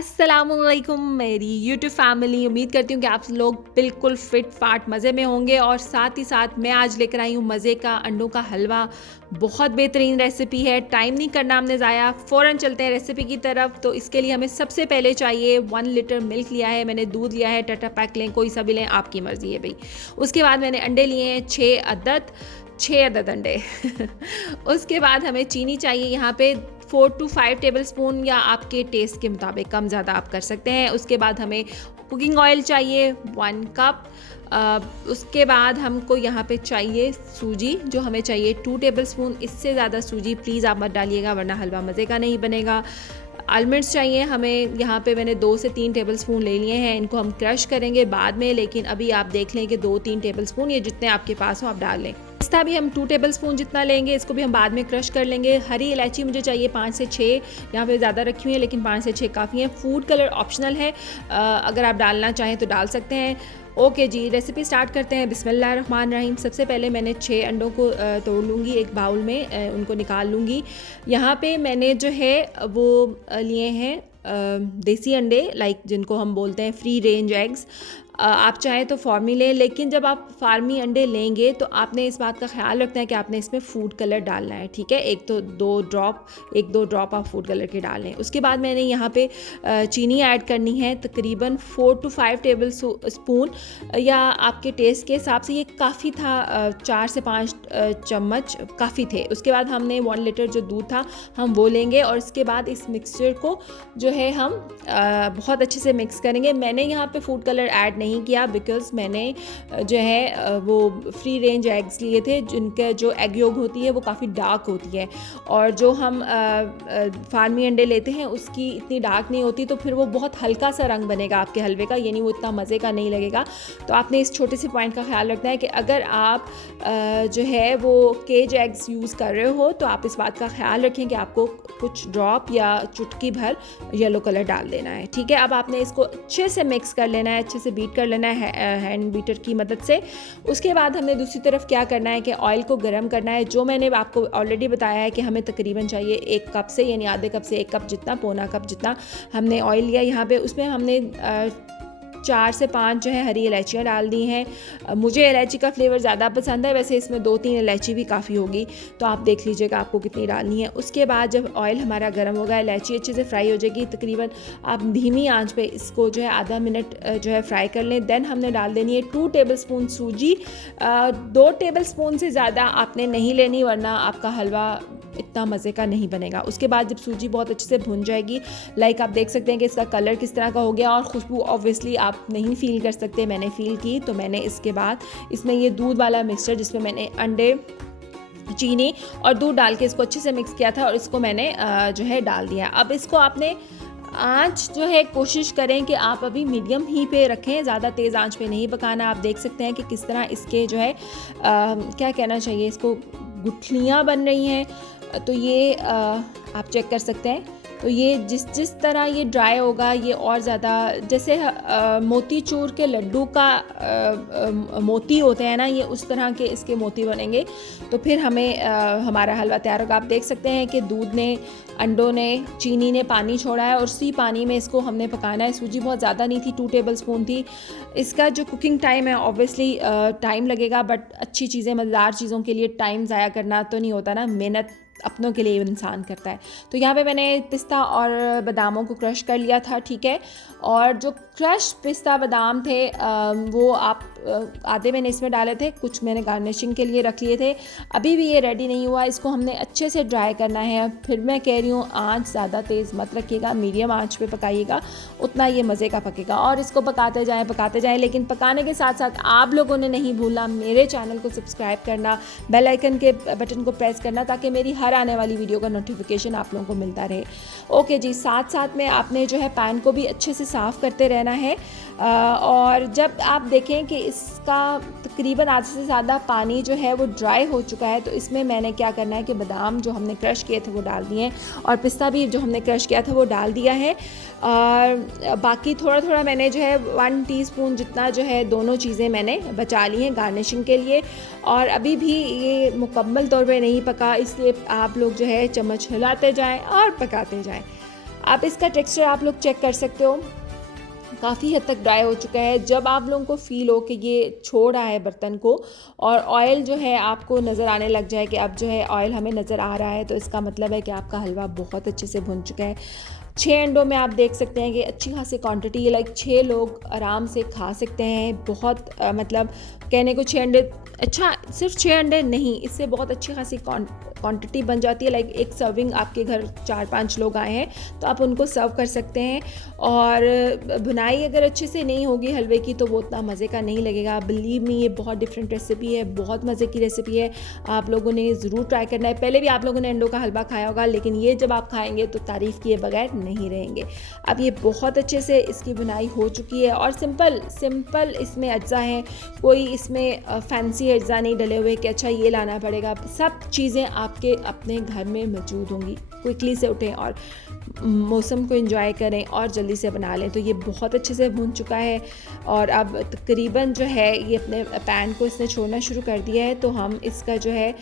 अस्सलामुअलैकुम मेरी YouTube family. उम्मीद करती हूँ कि आप लोग बिल्कुल फिट फाट मज़े में होंगे और साथ ही साथ मैं आज लेकर आई हूँ मज़े का अंडों का हलवा। बहुत बेहतरीन रेसिपी है, टाइम नहीं करना हमने ज़ाया, फ़ौरन चलते हैं रेसिपी की तरफ। तो इसके लिए हमें सबसे पहले चाहिए 1 लीटर मिल्क लिया है मैंने, दूध लिया है, टाटा पैक लें कोई सा भी लें, आपकी मर्ज़ी है भाई। उसके बाद मैंने अंडे लिए हैं 6 अदद अंडे उसके बाद हमें चीनी चाहिए यहाँ पे 4 to 5 टेबल स्पून, या आपके टेस्ट के मुताबिक कम ज़्यादा आप कर सकते हैं। उसके बाद हमें कुकिंग ऑयल चाहिए 1 कप। उसके बाद हमको यहाँ पे चाहिए सूजी, जो हमें चाहिए 2 टेबल स्पून। इससे ज़्यादा सूजी प्लीज़ आप मत डालिएगा वरना हलवा मज़े का नहीं बनेगा। आलमंड्स चाहिए हमें, यहाँ पे मैंने 2 से 3 टेबल स्पून ले लिए हैं। इनको हम क्रश करेंगे बाद में, लेकिन अभी आप देख लें कि 2-3 टेबल स्पून, ये जितने आपके पास हो आप डाल लें। पिस्ता भी हम 2 टेबल स्पून जितना लेंगे, इसको भी हम बाद में क्रश कर लेंगे। हरी इलायची मुझे चाहिए 5 से 6, यहाँ पे ज़्यादा रखी हुई है लेकिन 5 से 6 काफ़ी हैं। फूड कलर ऑप्शनल है, अगर आप डालना चाहें तो डाल सकते हैं। ओके जी, रेसिपी स्टार्ट करते हैं। बिस्मिल्लाहिर्रहमानिर्रहीम। सबसे पहले मैंने 6 अंडों को तोड़ लूँगी एक बाउल में, उनको निकाल लूँगी। यहाँ पे मैंने जो है वो लिए हैं देसी अंडे, लाइक जिनको हम बोलते हैं फ्री रेंज एग्स। आप चाहें तो फार्मी लें, लेकिन जब आप फार्मी अंडे लेंगे तो आपने इस बात का ख्याल रखना है कि आपने इसमें फूड कलर डालना है, ठीक है। एक तो 1-2 ड्रॉप आप फूड कलर के डाल लें। उसके बाद मैंने यहाँ पे चीनी ऐड करनी है तकरीबन 4 to 5 टेबल स्पून, या आपके टेस्ट के हिसाब से ये काफ़ी था। 4 से 5 चम्मच काफ़ी थे। उसके बाद हमने 1 लीटर जो दूध था हम वो लेंगे, और इसके बाद इस मिक्सचर को जो है हम बहुत अच्छे से मिक्स करेंगे। मैंने यहाँ पे फूड कलर ऐड नहीं किया बिकॉज़ मैंने जो है वो फ्री रेंज एग्स लिए थे, जिनका जो एग योग होती है वो काफ़ी डार्क होती है, और जो हम फार्मी अंडे लेते हैं उसकी इतनी डार्क नहीं होती, तो फिर वो बहुत हल्का सा रंग बनेगा आपके हलवे का, यानी वो इतना मज़े का नहीं लगेगा। तो आपने इस छोटे से पॉइंट का ख्याल रखना है कि अगर आप जो है वो केज एग्स यूज़ कर रहे हो तो आप इस बात का ख्याल रखें कि आपको कुछ ड्रॉप या चुटकी भर येलो कलर डाल देना है, ठीक है। अब आपने इसको अच्छे से मिक्स कर लेना है, अच्छे से बीट कर लेना है हैंड बीटर की मदद से। उसके बाद हमने दूसरी तरफ क्या करना है कि ऑयल को गर्म करना है, जो मैंने आपको ऑलरेडी बताया है कि हमें तकरीबन चाहिए 1 कप से, यानी आधे कप से 1 कप जितना, पौना कप जितना हमने ऑयल लिया यहाँ पे। उसमें हमने 4 से 5 जो है हरी इलायचियाँ डाल दी हैं। मुझे इलायची का फ्लेवर ज़्यादा पसंद है, वैसे इसमें 2-3 इलायची भी काफ़ी होगी, तो आप देख लीजिएगा आपको कितनी डालनी है। उसके बाद जब ऑयल हमारा गर्म होगा, इलायची अच्छे से फ्राई हो जाएगी, तकरीबन आप धीमी आंच पे इसको जो है आधा मिनट जो है फ्राई कर लें। देन हमने डाल देनी है 2 टेबल स्पून सूजी। 2 टेबल स्पून से ज़्यादा आपने नहीं लेनी वरना आपका हलवा इतना मज़े का नहीं बनेगा। उसके बाद जब सूजी बहुत अच्छे से भुन जाएगी, लाइक आप देख सकते हैं कि इसका कलर किस तरह का हो गया, और खुशबू ऑब्वियसली आप नहीं फील कर सकते, मैंने फ़ील की। तो मैंने इसके बाद इसमें ये दूध वाला मिक्सचर, जिसमें मैंने अंडे, चीनी और दूध डाल के इसको अच्छे से मिक्स किया था, और इसको मैंने जो है डाल दिया। अब इसको आपने आँच जो है कोशिश करें कि आप अभी मीडियम ही पे रखें, ज़्यादा तेज़ आँच पे नहीं पकाना। आप देख सकते हैं कि किस तरह इसके जो है क्या कहना चाहिए, इसको गुठलियाँ बन रही हैं, तो ये आप चेक कर सकते हैं। तो ये जिस तरह ये ड्राई होगा, ये और ज़्यादा जैसे मोती चूर के लड्डू का मोती होते हैं ना, ये उस तरह के इसके मोती बनेंगे, तो फिर हमें हमारा हलवा तैयार होगा। आप देख सकते हैं कि दूध ने, अंडों ने, चीनी ने पानी छोड़ा है, और उसी पानी में इसको हमने पकाना है। सूजी बहुत ज़्यादा नहीं थी, 2 टेबल स्पून थी। इसका जो कुकिंग टाइम है ऑब्वियसली टाइम लगेगा, बट अच्छी चीज़ें, मज़ेदार चीज़ों के लिए टाइम ज़ाया करना तो नहीं होता ना, मेहनत अपनों के लिए इंसान करता है। तो यहाँ पे मैंने पिस्ता और बादामों को क्रश कर लिया था, ठीक है। और जो क्रश पिस्ता बादाम थे वो आप आधे मैंने इसमें डाले थे, कुछ मैंने गार्निशिंग के लिए रख लिए थे। अभी भी ये रेडी नहीं हुआ, इसको हमने अच्छे से ड्राई करना है। फिर मैं कह रही हूँ आँच ज़्यादा तेज़ मत रखिएगा, मीडियम आँच पे पकाइएगा, उतना ये मज़े का पकेगा। और इसको पकाते जाएं, लेकिन पकाने के साथ साथ आप लोगों ने नहीं भूलना मेरे चैनल को सब्सक्राइब करना, बेल आइकन के बटन को प्रेस करना, ताकि मेरी हर आने वाली वीडियो का नोटिफिकेशन आप लोगों को मिलता रहे। ओके जी, साथ साथ में आपने जो है पैन को भी अच्छे से साफ़ करते रहना है। और जब आप देखें कि इसका तकरीबन आधे से ज़्यादा पानी जो है वो ड्राई हो चुका है, तो इसमें मैंने क्या करना है कि बादाम जो हमने क्रश किए थे वो डाल दिए हैं, और पिस्ता भी जो हमने क्रश किया था वो डाल दिया है। और बाकी थोड़ा थोड़ा मैंने जो है 1 टीस्पून जितना जो है दोनों चीज़ें मैंने बचा ली हैं गार्निशिंग के लिए। और अभी भी ये मुकम्मल तौर पे नहीं पका, इसलिए आप लोग जो है चम्मच हिलाते जाएं और पकाते जाएं। आप इसका टेक्सचर आप लोग चेक कर सकते हो, काफ़ी हद तक ड्राई हो चुका है। जब आप लोगों को फ़ील हो कि ये छोड़ रहा है बर्तन को और ऑयल जो है आपको नज़र आने लग जाए कि अब जो है ऑयल हमें नज़र आ रहा है, तो इसका मतलब है कि आपका हलवा बहुत अच्छे से भुन चुका है। 6 अंडों में आप देख सकते हैं कि अच्छी खासी क्वांटिटी है, लाइक 6 लोग आराम से खा सकते हैं। बहुत मतलब कहने को 6 अंडे, अच्छा सिर्फ 6 अंडे नहीं, इससे बहुत अच्छी खासी क्वांटिटी बन जाती है। लाइक एक सर्विंग, आपके घर 4-5 लोग आए हैं तो आप उनको सर्व कर सकते हैं। और भुनाई अगर अच्छे से नहीं होगी हलवे की तो वो उतना मज़े का नहीं लगेगा। बिलीव मी, ये बहुत डिफरेंट रेसिपी है, बहुत मज़े की रेसिपी है। आप लोगों ने ज़रूर ट्राई करना है। पहले भी आप लोगों ने अंडों का हलवा खाया होगा, लेकिन ये जब आप खाएंगे तो तारीफ़ किए बगैर नहीं रहेंगे। अब ये बहुत अच्छे से इसकी बुनाई हो चुकी है और सिंपल इसमें अज्जा हैं, कोई इसमें फैंसी अज्जा नहीं डले हुए कि अच्छा ये लाना पड़ेगा। सब चीज़ें आपके अपने घर में मौजूद होंगी। क्विकली से उठें और मौसम को एंजॉय करें और जल्दी से बना लें। तो ये बहुत अच्छे से भून चुका है और अब तकरीबन जो है ये अपने पैन को इसने छोड़ना शुरू कर दिया है। तो हम इसका जो है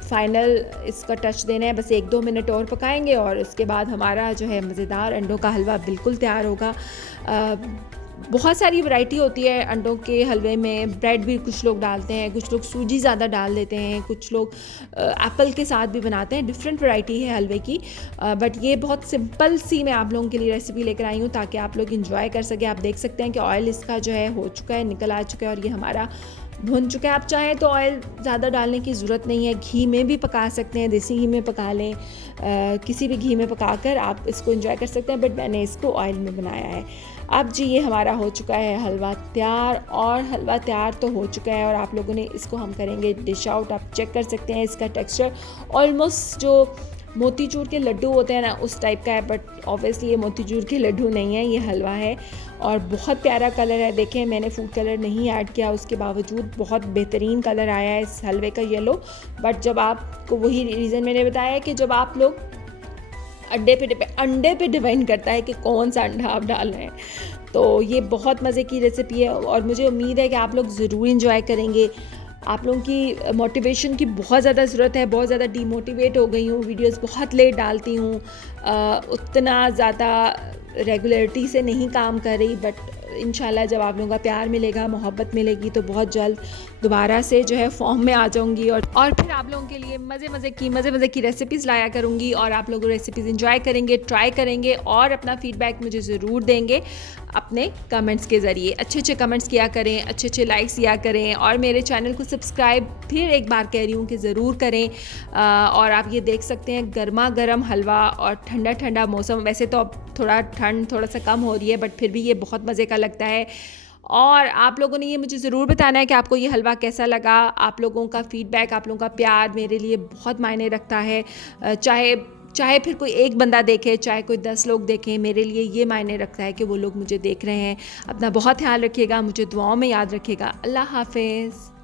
फाइनल इसका टच देना है, बस 1-2 मिनट और पकाएंगे और उसके बाद हमारा जो है मज़ेदार अंडों का हलवा बिल्कुल तैयार होगा। बहुत सारी वैरायटी होती है अंडों के हलवे में। ब्रेड भी कुछ लोग डालते हैं, कुछ लोग सूजी ज़्यादा डाल देते हैं, कुछ लोग एप्पल के साथ भी बनाते हैं। डिफरेंट वैरायटी है हलवे की, बट ये बहुत सिंपल सी मैं आप लोगों के लिए रेसिपी लेकर आई हूँ ताकि आप लोग इंजॉय कर सकें। आप देख सकते हैं कि ऑयल इसका जो है हो चुका है, निकल आ चुका है और ये हमारा भुन चुका है। आप चाहें तो ऑयल ज़्यादा डालने की ज़रूरत नहीं है, घी में भी पका सकते हैं, देसी घी में पका लें, किसी भी घी में पकाकर आप इसको एंजॉय कर सकते हैं, बट मैंने इसको ऑयल में बनाया है। अब जी ये हमारा हो चुका है हलवा तैयार, और हलवा तैयार तो हो चुका है और आप लोगों ने इसको हम करेंगे डिश आउट। आप चेक कर सकते हैं इसका टेक्सचर ऑलमोस्ट जो मोतीचूर के लड्डू होते हैं ना उस टाइप का है, बट ऑब्वियसली ये मोतीचूर के लड्डू नहीं है, ये हलवा है। और बहुत प्यारा कलर है, देखें मैंने फूड कलर नहीं ऐड किया, उसके बावजूद बहुत बेहतरीन कलर आया है इस हलवे का, येलो। बट जब आपको, वही रीज़न मैंने बताया है कि जब आप लोग अंडे पे डिपेंड करता है कि कौन सा अंडा आप डाल रहे हैं। तो ये बहुत मज़े की रेसिपी है और मुझे उम्मीद है कि आप लोग ज़रूर इंजॉय करेंगे। आप लोगों की मोटिवेशन की बहुत ज़्यादा ज़रूरत है, बहुत ज़्यादा डीमोटिवेट हो गई हूँ, वीडियोस बहुत लेट डालती हूँ, उतना ज़्यादा रेगुलरिटी से नहीं काम कर रही, बट इंशाल्लाह जब आप लोगों का प्यार मिलेगा, मोहब्बत मिलेगी तो बहुत जल्द दोबारा से जो है फॉर्म में आ जाऊंगी और फिर आप लोगों के लिए मज़े की रेसिपीज़ लाया करूंगी और आप लोग रेसिपीज़ एंजॉय करेंगे, ट्राई करेंगे और अपना फीडबैक मुझे ज़रूर देंगे अपने कमेंट्स के ज़रिए। अच्छे कमेंट्स किया करें, अच्छे लाइक्स दिया करें और मेरे चैनल को सब्सक्राइब फिर एक बार कह रही हूँ कि ज़रूर करें। और आप ये देख सकते हैं गर्मा गर्म हलवा और ठंडा मौसम, वैसे तो अब ठंड थोड़ा सा कम हो रही है, बट फिर भी ये बहुत मज़े का लगता है। और आप लोगों ने ये मुझे ज़रूर बताना है कि आपको ये हलवा कैसा लगा। आप लोगों का फीडबैक, आप लोगों का प्यार मेरे लिए बहुत मायने रखता है। चाहे फिर कोई एक बंदा देखे, चाहे कोई 10 लोग देखें, मेरे लिए ये मायने रखता है कि वो लोग मुझे देख रहे हैं। अपना बहुत ख्याल रखिएगा, मुझे दुआओं में याद रखिएगा। अल्लाह हाफ़िज़।